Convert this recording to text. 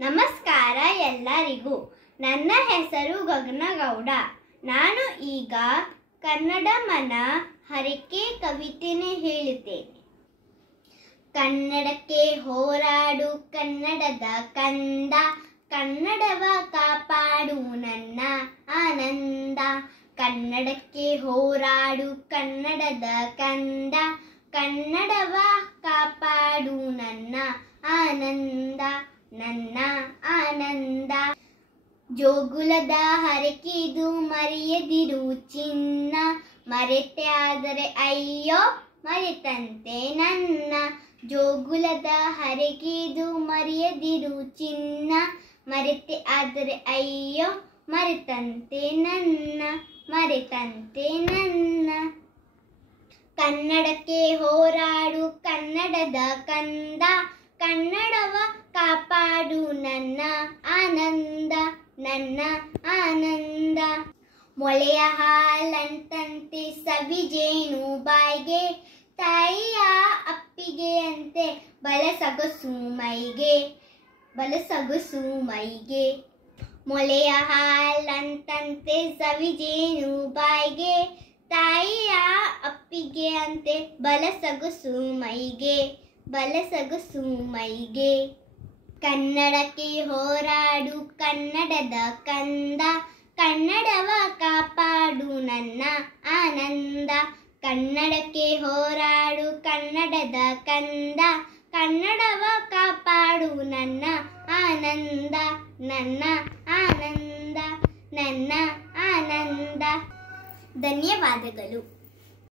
ನಮಸ್ಕಾರ ಎಲ್ಲರಿಗೂ. ನನ್ನ ಹೆಸರು ಗಗನಗೌಡ. ನಾನು ಈಗ ಕನ್ನಡ ಮನ ಹರಕೆ ಕವಿತೆಯನ್ನು ಹೇಳುತ್ತೇನೆ. ಕನ್ನಡಕ್ಕೆ ಹೋರಾಡು ಕನ್ನಡದ ಕಂದ, ಕನ್ನಡವ ಕಾಪಾಡು ನನ್ನ ಆನಂದ. ಕನ್ನಡಕ್ಕೆ ಹೋರಾಡು ಕನ್ನಡದ ಕಂದ, ಕನ್ನಡವ ಕಾಪಾಡು ನನ್ನ ಆನಂದ ನನ್ನ ಆನಂದ. ಜೋಗುಲದ ಹರಕೆದು ಮರೆಯದಿರು ಚಿನ್ನ, ಮರೆತೆ ಆದರೆ ಅಯ್ಯೋ ಮರೆತಂತೆ ನನ್ನ. ಜೋಗುಲದ ಹರಕೆದು ಮರೆಯದಿರು ಚಿನ್ನ, ಮರೆತೆ ಆದರೆ ಅಯ್ಯೋ ಮರೆತಂತೆ ನನ್ನ, ಮರೆತಂತೆ ನನ್ನ. ಕನ್ನಡಕ್ಕೆ ಹೋರಾಡು ಕನ್ನಡದ ಕಂದ, ಕನ್ನಡವ ಕಾಪಾಡು ನನ್ನ ಆನಂದ ನನ್ನ ಆನಂದ. ಮೊಳೆಯ ಹಾಲಂತಂತೆ ಸವಿಜೇನು ಬಾಯಿಗೆ, ತಾಯಿಯ ಅಪ್ಪಿಗೆಯಂತೆ ಬಲಸೊಗಸು ಮೈಗೆ, ಬಲಸೊಗಸು ಮೈಗೆ. ಮೊಳೆಯ ಹಾಲಂತಂತೆ ಸವಿಜೇನು ಬಾಯಿಗೆ, ತಾಯಿಯ ಅಪ್ಪಿಗೆಯಂತೆ ಬಲಸೊಗಸು ಮೈಗೆ, ಬಲಸೊಗಸು ಮೈಗೆ. ಕನ್ನಡಕ್ಕೆ ಹೋರಾಡು ಕನ್ನಡದ ಕಂದ, ಕನ್ನಡವ ಕಾಪಾಡು ನನ್ನ ಆನಂದ. ಕನ್ನಡಕ್ಕೆ ಹೋರಾಡು ಕನ್ನಡದ ಕಂದ, ಕನ್ನಡವ ಕಾಪಾಡು ನನ್ನ ಆನಂದ ನನ್ನ ಆನಂದ ನನ್ನ ಆನಂದ. ಧನ್ಯವಾದಗಳು.